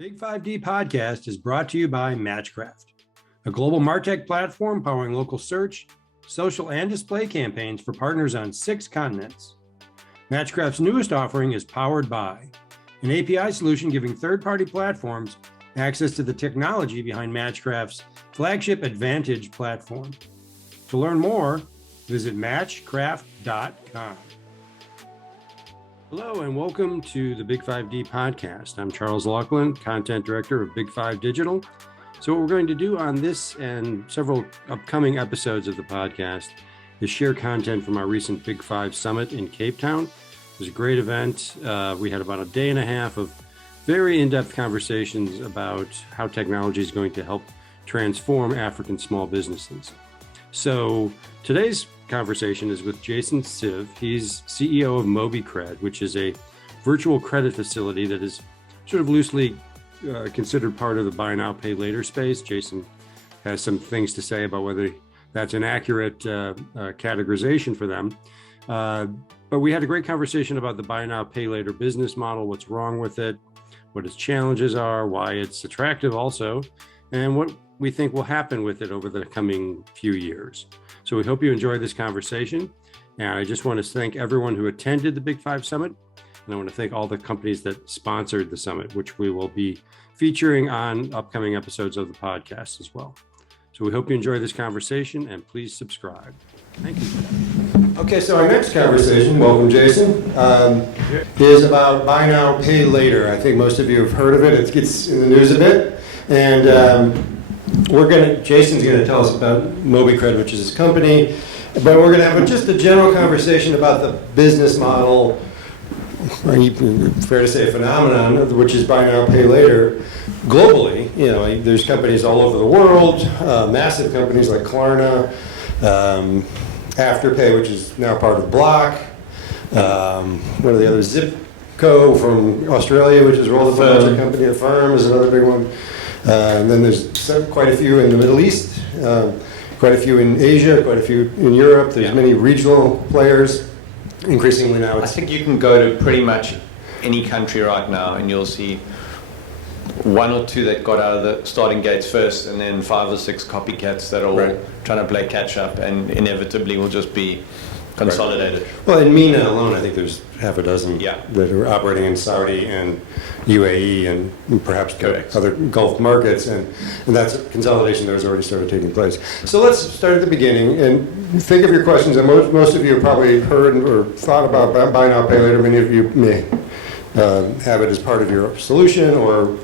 BIG5D podcast is brought to you by Matchcraft, a global MarTech platform powering local search, social, and display campaigns for partners on 6 continents. Matchcraft's newest offering is Powered By, an API solution giving third-party platforms access to the technology behind Matchcraft's flagship Advantage platform. To learn more, visit matchcraft.com. Hello and welcome to the BIG5D podcast. I'm Charles Laughlin, Content Director of BigFive Digital. So what we're going to do on this and several upcoming episodes of the podcast is share content from our recent BigFive Summit in Cape Town. It was a great event. We had about a day and a half of very in-depth conversations about how technology is going to help transform African small businesses. So today's conversation is with Jason Sive. He's CEO of Mobicred, which is a virtual credit facility that is sort of loosely considered part of the buy now, pay later space. Jason has some things to say about whether that's an accurate categorization for them. But we had a great conversation about the buy now, pay later business model, what's wrong with it, what its challenges are, why it's attractive also, and what we think will happen with it over the coming few years. So we hope you enjoyed this conversation. And I just want to thank everyone who attended the BigFive Summit. And I want to thank all the companies that sponsored the summit, which we will be featuring on upcoming episodes of the podcast as well. So we hope you enjoy this conversation and please subscribe. Thank you. Okay, so our next conversation, welcome Jason, is about buy now, pay later. I think most of you have heard of it. It gets in the news a bit. And Jason's going to tell us about Mobicred, which is his company, but we're going to have just a general conversation about the business model, fair to say a phenomenon, which is buy now, pay later, globally. You know, there's companies all over the world, massive companies like Klarna, Afterpay, which is now part of Block, one of the other Zipco from Australia, which is rolled up another company, the Firm is another big one. And then there's quite a few in the Middle East, quite a few in Asia, quite a few in Europe. There's many regional players. Increasingly now, I think you can go to pretty much any country right now and you'll see one or two that got out of the starting gates first, and then 5 or 6 copycats that are all trying to play catch up, and inevitably will just be consolidated. Right. Well, in MENA alone, I think there's half a dozen that are operating in Saudi and UAE and perhaps other Gulf markets, and that's consolidation that has already started taking place. So let's start at the beginning and think of your questions. And most of you have probably heard or thought about buy now, pay later. Many of you may have it as part of your solution or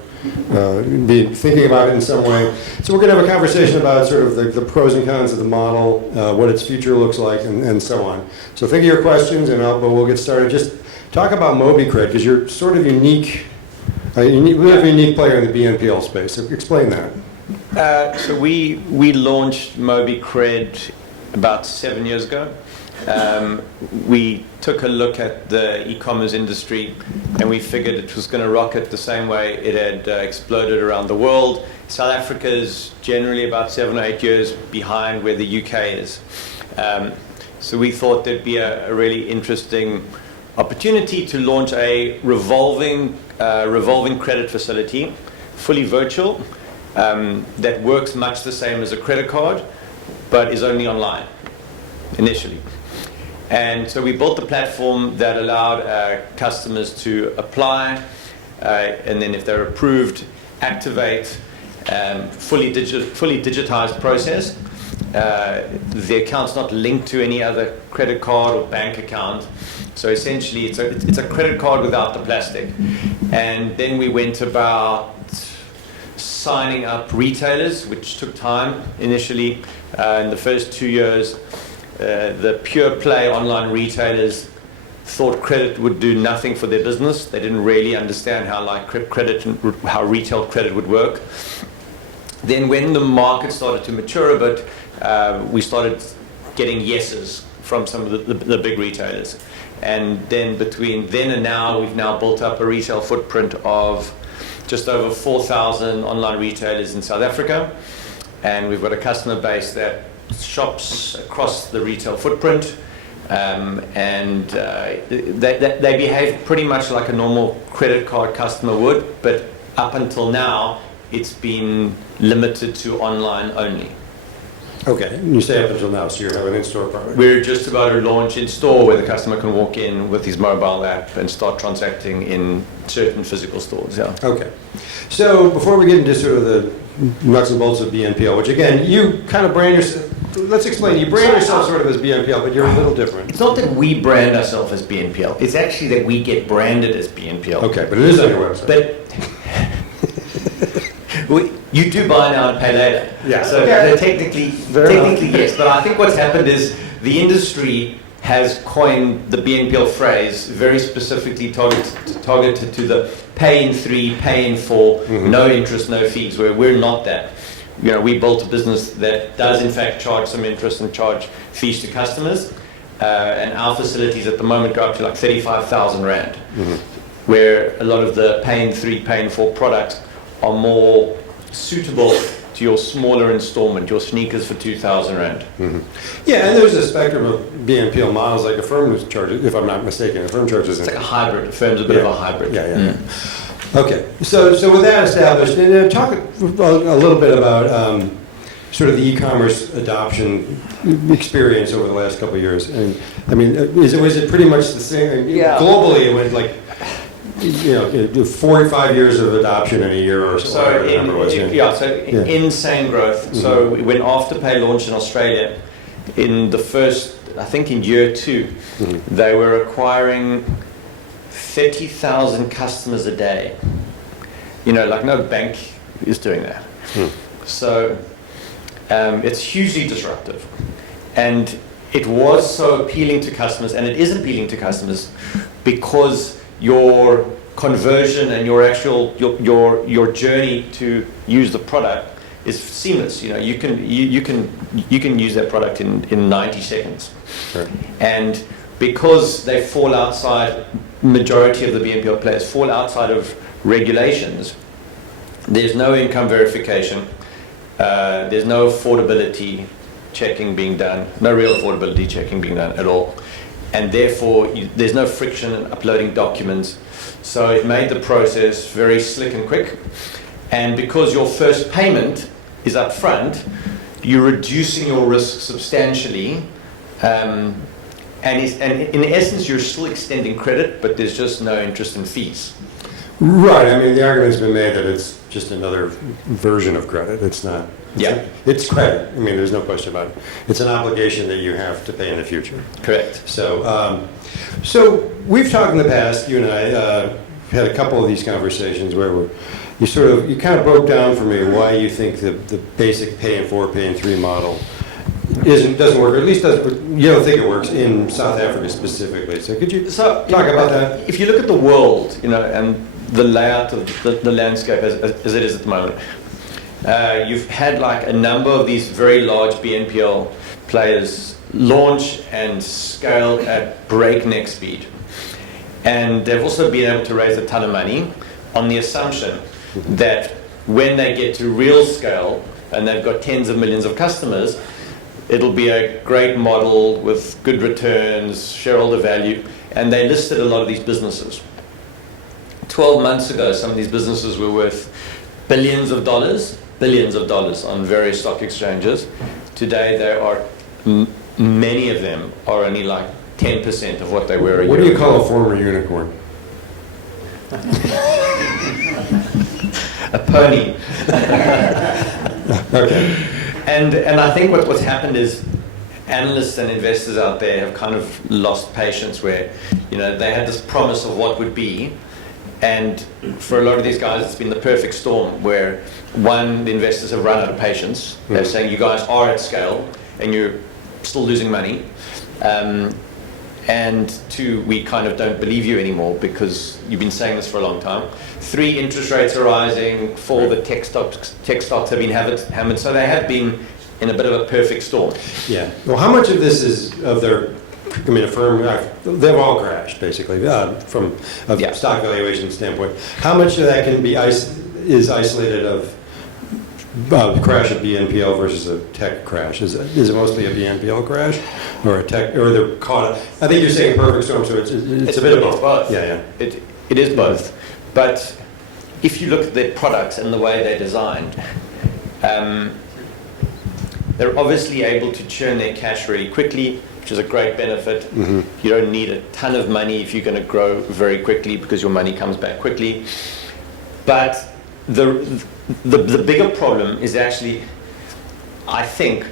be thinking about it in some way. So we're going to have a conversation about sort of the pros and cons of the model, what its future looks like, and so on. So think of your questions, and we'll get started. Just talk about Mobicred, because you're sort of unique. We have a unique player in the BNPL space. So explain that. So we launched Mobicred about 7 years ago. We took a look at the e-commerce industry and we figured it was going to rocket the same way it had exploded around the world. South Africa is generally about 7 or 8 years behind where the UK is. So we thought there'd be a really interesting opportunity to launch a revolving credit facility, fully virtual, that works much the same as a credit card, but is only online initially. And so we built the platform that allowed customers to apply, and then if they're approved, activate, fully digitized process. The account's not linked to any other credit card or bank account. So essentially, it's a credit card without the plastic. And then we went about signing up retailers, which took time initially. In the first 2 years, the pure play online retailers thought credit would do nothing for their business. They didn't really understand how retail credit would work. Then when the market started to mature a bit, we started getting yeses from some of the big retailers. And then between then and now, we've now built up a retail footprint of just over 4,000 online retailers in South Africa. And we've got a customer base that shops across the retail footprint, they behave pretty much like a normal credit card customer would, but up until now, it's been limited to online only. Okay, you say up until now, so you have an in-store product. We're just about to launch in store where the customer can walk in with his mobile app and start transacting in certain physical stores. Yeah. Okay. So before we get into sort of the nuts and bolts of BNPL, which again, you kind of brand yourself, let's explain, you brand yourself sort of as BNPL, but you're a little different. It's not that we brand ourselves as BNPL. It's actually that we get branded as BNPL. Okay, but it is on your website. But you do buy now and pay later. Yeah. So technically yes. But I think what's happened is the industry has coined the BNPL phrase very specifically targeted to the pay in 3, pay in 4, no interest, no fees, where we're not that. You know, we built a business that does in fact charge some interest and charge fees to customers. And our facilities at the moment go up to like 35,000 Rand, where a lot of the pay in 3, pay in 4 products are more suitable to your smaller installment, your sneakers for 2,000 Rand. Yeah, and there's a spectrum of BNPL models, like a firm charges, if I'm not mistaken, a firm charges. It's like a hybrid. A firm's a bit of a hybrid. Yeah. Okay, so with that established, talk a little bit about sort of the e-commerce adoption experience over the last couple of years. And I mean, was it pretty much the same? Yeah. Globally, it went like, 45 years of adoption in a year or so. So insane growth. So when Afterpay launched in Australia, in the first, I think in year 2, they were acquiring 30,000 customers a day. Like no bank is doing that. So it's hugely disruptive. And it was so appealing to customers, and it is appealing to customers because your conversion and your actual your journey to use the product is seamless. You can use that product in 90 seconds. Sure. And because they fall outside, majority of the BNPL players fall outside of regulations, there's no income verification, there's no affordability checking being done, no real affordability checking being done at all. And therefore, there's no friction in uploading documents. So it made the process very slick and quick. And because your first payment is up front, you're reducing your risk substantially. And in essence, you're still extending credit, but there's just no interest and fees. Right. I mean, the argument's been made that it's just another version of credit. It's not. It's credit. I mean, there's no question about it. It's an obligation that you have to pay in the future. Correct. So, so we've talked in the past. You and I had a couple of these conversations where you kind of broke down for me why you think the basic pay in 4, pay in 3 model doesn't work, or at least you don't think it works in South Africa specifically. So could you talk about that? If you look at the world, and the layout of the landscape as it is at the moment, you've had like a number of these very large BNPL players launch and scale at breakneck speed. And they've also been able to raise a ton of money on the assumption that when they get to real scale and they've got tens of millions of customers, it'll be a great model with good returns, shareholder value, and they listed a lot of these businesses. 12 months ago, some of these businesses were worth billions of dollars on various stock exchanges. Today, there are many of them are only like 10% of what they were a year ago. What do you call a former unicorn? A pony. Okay. And I think what's happened is analysts and investors out there have kind of lost patience where, they had this promise of what would be. And for a lot of these guys, it's been the perfect storm where, one, the investors have run out of patience. They're saying, you guys are at scale and you're still losing money. And 2, we kind of don't believe you anymore because you've been saying this for a long time. 3, interest rates are rising. 4, the tech stocks have been hammered. So they have been in a bit of a perfect storm. Yeah. Well, how much of this is of their, a firm, they've all crashed basically from a stock valuation standpoint. How much of that can be is isolated of crash of BNPL versus a tech crash? Is it mostly a BNPL crash or a tech, or they're caught? I think you're saying perfect storm, so it's a bit of both. It's both. Yeah. It is both. But if you look at their products and the way they're designed, they're obviously able to churn their cash really quickly, which is a great benefit. You don't need a ton of money if you're going to grow very quickly because your money comes back quickly. But the bigger problem is actually, I think,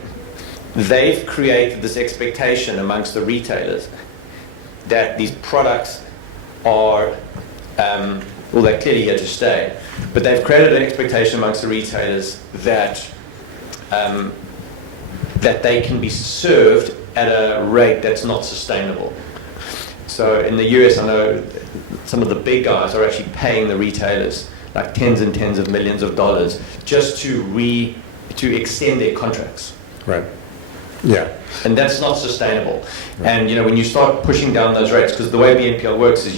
they've created this expectation amongst the retailers that these products are, well, they're clearly here to stay, but they've created an expectation amongst the retailers that that they can be served at a rate that's not sustainable. So in the US, I know some of the big guys are actually paying the retailers like tens and tens of millions of dollars just to extend their contracts. Right. Yeah. And that's not sustainable. Right. And you know, when you start pushing down those rates, because the way BNPL works is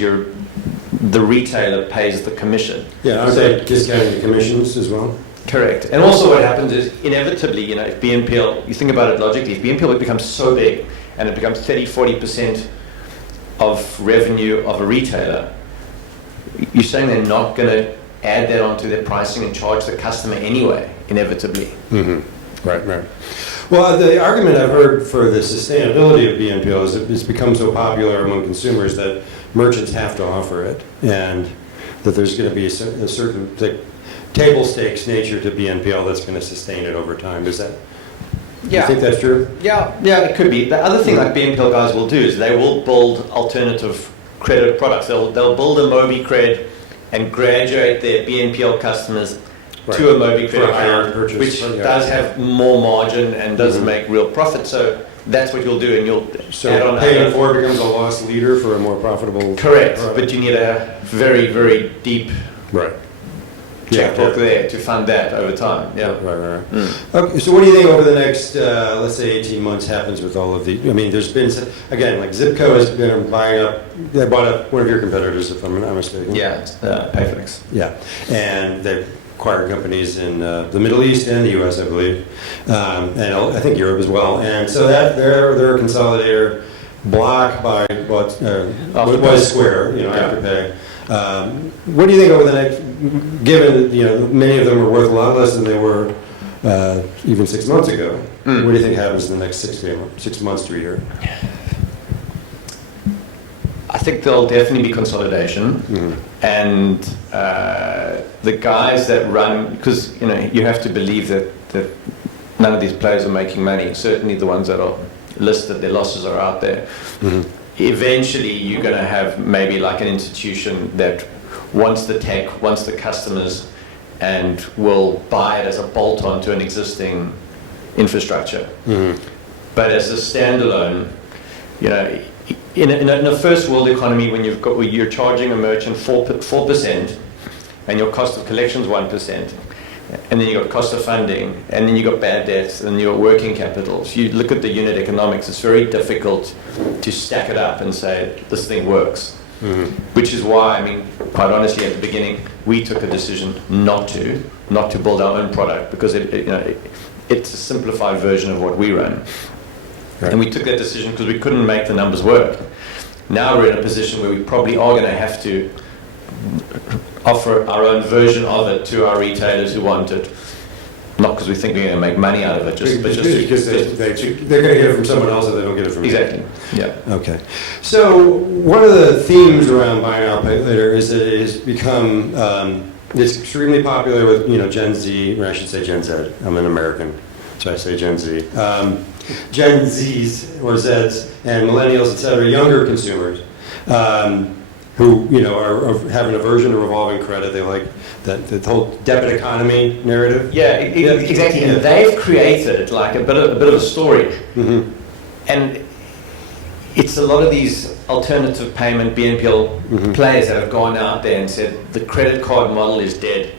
the retailer pays the commission. Yeah, I would say discounting the commissions as well. Correct. And also what happens is, inevitably, you know, if BNPL, you think about it logically, if BNPL becomes so big and it becomes 30-40% of revenue of a retailer, you're saying they're not going to add that onto their pricing and charge the customer anyway, inevitably. Right. Well, the argument I've heard for the sustainability of BNPL is it's become so popular among consumers that merchants have to offer it, and that there's going to be a certain table stakes nature to BNPL that's going to sustain it over time. Is that? Do you think that's true? Yeah, it could be. The other thing like BNPL guys will do is they will build alternative credit products. They'll build a Mobicred and graduate their BNPL customers to a Mobicred account, which does have more margin and does make real profit. So that's what you'll do, and you'll add on. Paying for becomes a loss leader for a more profitable. Correct, but you need a very, very deep checkbook there to fund that over time. Yeah. Right. Okay, so what do you think over the next, let's say, 18 months happens with all of the? I mean, there's been again, like Zipco has been buying up. They bought up one of your competitors, if I'm not mistaken. Yeah, Payflex. Yeah, and they've acquired companies in the Middle East and the U.S., I believe, and I think Europe as well. And so that they're a consolidator. Block by what was Square, Afterpay. What do you think over the next? Given many of them are worth a lot less than they were even 6 months ago. What do you think happens in the next 6 months to a year? I think there'll definitely be consolidation, and the guys that run, because you have to believe that none of these players are making money. Certainly the ones that are listed, their losses are out there. Eventually you're going to have maybe like an institution that wants the tech, wants the customers, and will buy it as a bolt-on to an existing infrastructure. But as a standalone, in a first world economy, when you're charging a merchant 4% and your cost of collections 1%, and then you got cost of funding, and then you got bad debts, and you got working capital. So you look at the unit economics, it's very difficult to stack it up and say this thing works. Which is why, quite honestly, at the beginning, we took a decision not to build our own product, because it's a simplified version of what we run. Right. And we took that decision because we couldn't make the numbers work. Now we're in a position where we probably are going to have to offer our own version of it to our retailers who want it, not because we think we're going to make money out of it, just because they're going to get it from someone else if they don't get it from exactly. You. Yeah. Okay. So one of the themes around buy now, pay later is that it has become it's extremely popular with Gen Z, or I should say Gen Z. I'm an American, so I say Gen Z. Gen Zs or Zs and millennials, etc., younger consumers. Who are having a version of revolving credit. They like the whole debit economy narrative. Yeah, exactly. Yeah. They've created like a bit of a story, and it's a lot of these alternative payment BNPL players that have gone out there and said the credit card model is dead.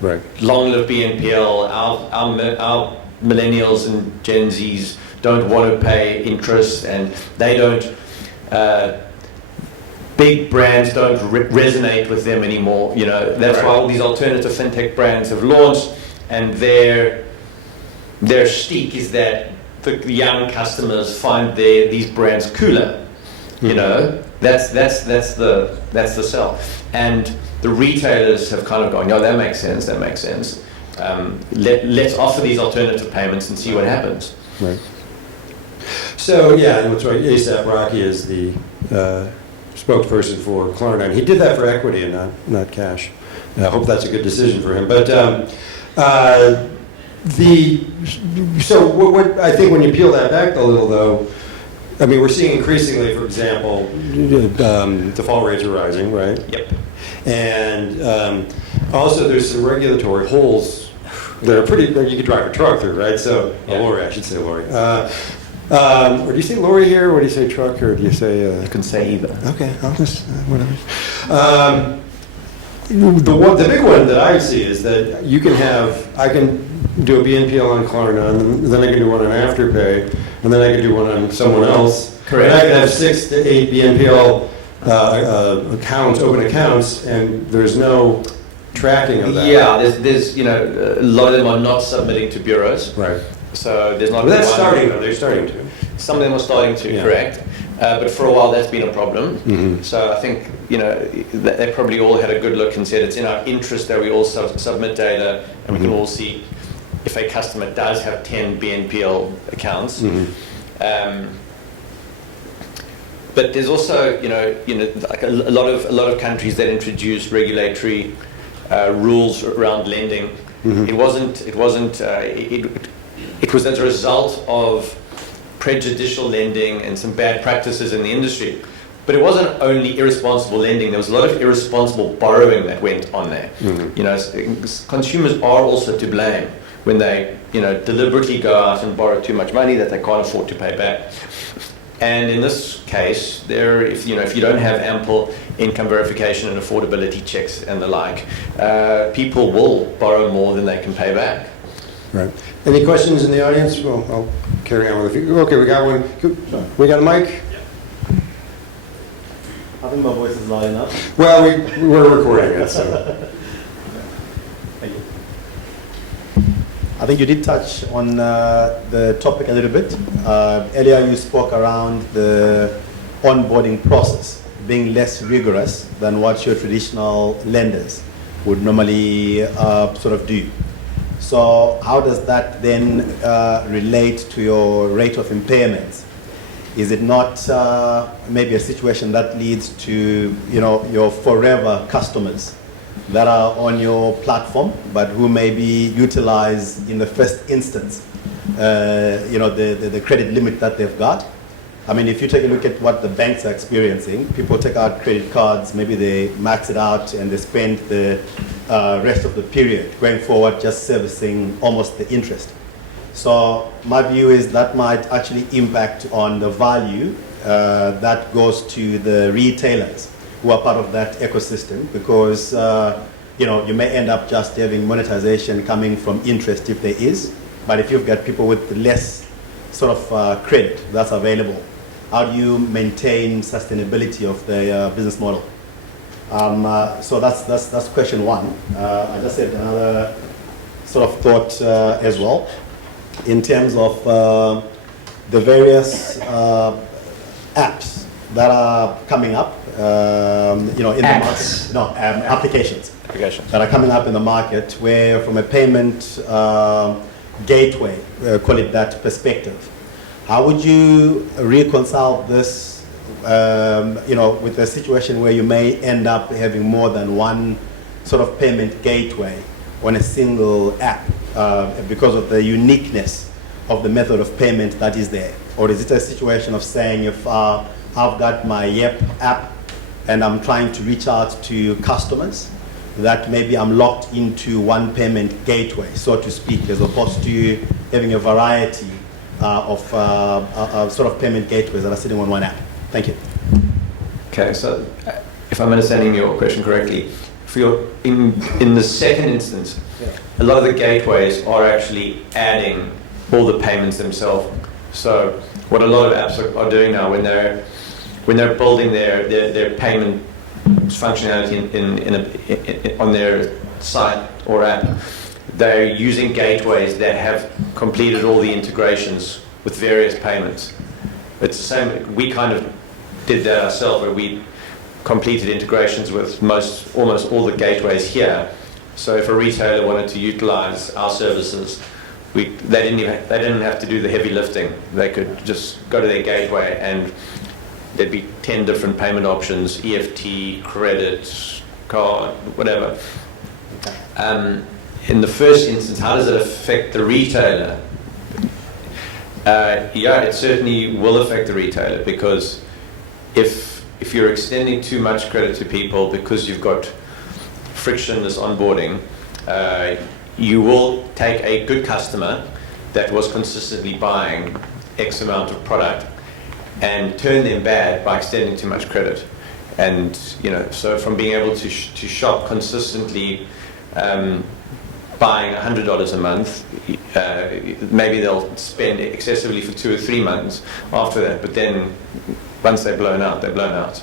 Right. Long live BNPL. Our millennials and Gen Zs don't want to pay interest, and they don't. Big brands don't resonate with them anymore. That's why all these alternative fintech brands have launched, and their shtick is that the young customers find these brands cooler. That's the sell. And the retailers have kind of gone, that makes sense, that makes sense. Let's offer these alternative payments and see what happens. Right. So, yeah, and what's right, ASAP Rocky is the spokesperson for Klarna. He did that for equity and not cash. I hope that's a good decision for him. But what I think when you peel that back a little, though, I mean, we're seeing increasingly, for example, default rates are rising, right? Yep. And also there's some regulatory holes that are pretty, that you could drive a truck through, right? So, Lori, I should say Lori. Or do you say Lori here, or do you say truck, or do you say... You can say either. Okay, I'll just, whatever. The big one that I see is that you can I can do a BNPL on Klarna, and then I can do one on Afterpay, and then I can do one on someone else. Correct. And I can have 6 to 8 BNPL accounts, open accounts, and there's no tracking of that. Yeah, there's a lot of them are not submitting to bureaus. Right. So there's not. But that's starting, though. They're starting to. Some of them are starting to, correct. But for a while that's been a problem. Mm-hmm. So I think, they probably all had a good look and said it's in our interest that we all submit data and we can all see if a customer does have 10 BNPL accounts. Mm-hmm. But there's also, like a lot of countries that introduce regulatory rules around lending. Mm-hmm. It was as a result of prejudicial lending and some bad practices in the industry. But it wasn't only irresponsible lending. There was a lot of irresponsible borrowing that went on there. Mm-hmm. Consumers are also to blame when they, deliberately go out and borrow too much money that they can't afford to pay back. And in this case, if you don't have ample income verification and affordability checks and the like, people will borrow more than they can pay back. Right. Any questions in the audience? Well, I'll carry on with a few. Okay, we got one. We got a mic? I think my voice is loud enough. Well, we're recording it, so. Thank you. I think you did touch on the topic a little bit. Earlier you spoke around the onboarding process being less rigorous than what your traditional lenders would normally sort of do. So how does that then relate to your rate of impairments? Is it not maybe a situation that leads to your forever customers that are on your platform, but who maybe utilize in the first instance, the credit limit that they've got? I mean, if you take a look at what the banks are experiencing, people take out credit cards, maybe they max it out and they spend the rest of the period going forward just servicing almost the interest. So my view is that might actually impact on the value that goes to the retailers who are part of that ecosystem, because you may end up just having monetization coming from interest if there is, but if you've got people with less sort of credit that's available, how do you maintain sustainability of the business model? So that's question one. I just had another sort of thought as well in terms of the various apps that are coming up. In the market. No, applications that are coming up in the market, where from a payment gateway, call it that, perspective, how would you reconcile this, with a situation where you may end up having more than one sort of payment gateway on a single app because of the uniqueness of the method of payment that is there? Or is it a situation of saying, if I've got my Yep app and I'm trying to reach out to customers, that maybe I'm locked into one payment gateway, so to speak, as opposed to having a variety of sort of payment gateways that are sitting on one app? Thank you. Okay, so if I'm understanding your question correctly, in the second instance, a lot of the gateways are actually adding all the payments themselves. So what a lot of apps are doing now, when they're building their payment functionality on their site or app, they're using gateways that have completed all the integrations with various payments. It's the same. We kind of did that ourselves, where we completed integrations with almost all the gateways here. So if a retailer wanted to utilize our services, they didn't have to do the heavy lifting. They could just go to their gateway and there'd be 10 different payment options: EFT, credit, card, whatever. In the first instance, how does it affect the retailer? Yeah, it certainly will affect the retailer, because if you're extending too much credit to people because you've got frictionless onboarding, you will take a good customer that was consistently buying X amount of product and turn them bad by extending too much credit. And so from being able to shop consistently, buying $100 a month, maybe they'll spend excessively for 2 or 3 months after that, but then once they're blown out, they're blown out.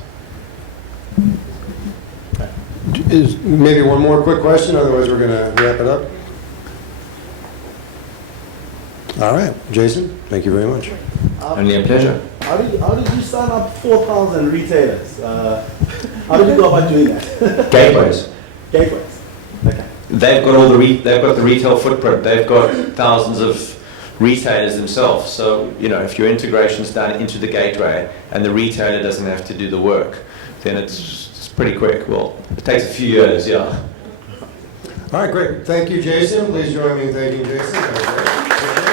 Is maybe one more quick question, otherwise we're going to wrap it up. All right, Jason, thank you very much. Only a pleasure. How did you sign up 4,000 retailers? How did you go about doing that? Gateways. Gateways. Okay. They've got the retail footprint. They've got thousands of retailers themselves. So if your integration's done into the gateway and the retailer doesn't have to do the work, then it's pretty quick. Well, it takes a few years, yeah. All right, great. Thank you, Jason. Please join me in thanking Jason.